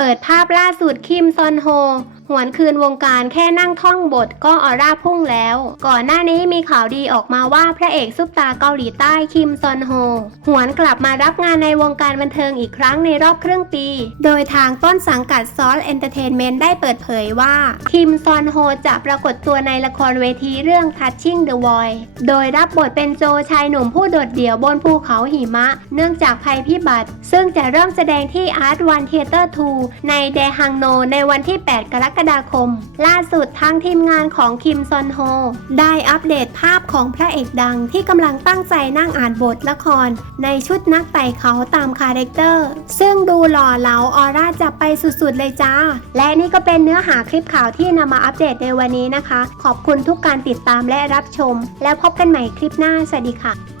ปิดภาพล่าสุดคิมซอนโฮ หวนคืนวงการแค่นั่งท่องบทก็ออร่าพุ่งแล้ว ก่อนหน้านี้มีข่าวดีออกมาว่าพระเอกซุปตาเกาหลีใต้คิมซอนโฮ หวนกลับมารับงานในวงการบันเทิงอีกครั้งในรอบครึ่งปี โดยทางต้นสังกัดซอสเอนเตอร์เทนเมนต์ได้เปิดเผยว่า คิมซอนโฮจะปรากฏตัวในละครเวทีเรื่อง Touching the Void โดยรับบทเป็นโจชายหนุ่มผู้โดดเดี่ยวบนภูเขาหิมะ เนื่องจากภัยพิบัติ ซึ่งจะเริ่มแสดงที่ Art One Theater 2 ในเดฮังโนในวันที่ 8 กรกกฎาคม ล่าสุดทางทีมงานของคิมซอนโฮ ได้อัปเดตภาพของพระเอกดังที่กำลังตั้งใจนั่งอ่านบทละคร ในชุดนักไต่เขาตามคาแรคเตอร์ ซึ่งดูหล่อเหลาออร่าจับไปสุดๆเลยจ้า และนี่ก็เป็นเนื้อหาคลิปข่าวที่นำมาอัปเดตในวันนี้นะคะ ขอบคุณทุกการติดตามและรับชม แล้วพบกันใหม่คลิปหน้าสวัสดีค่ะ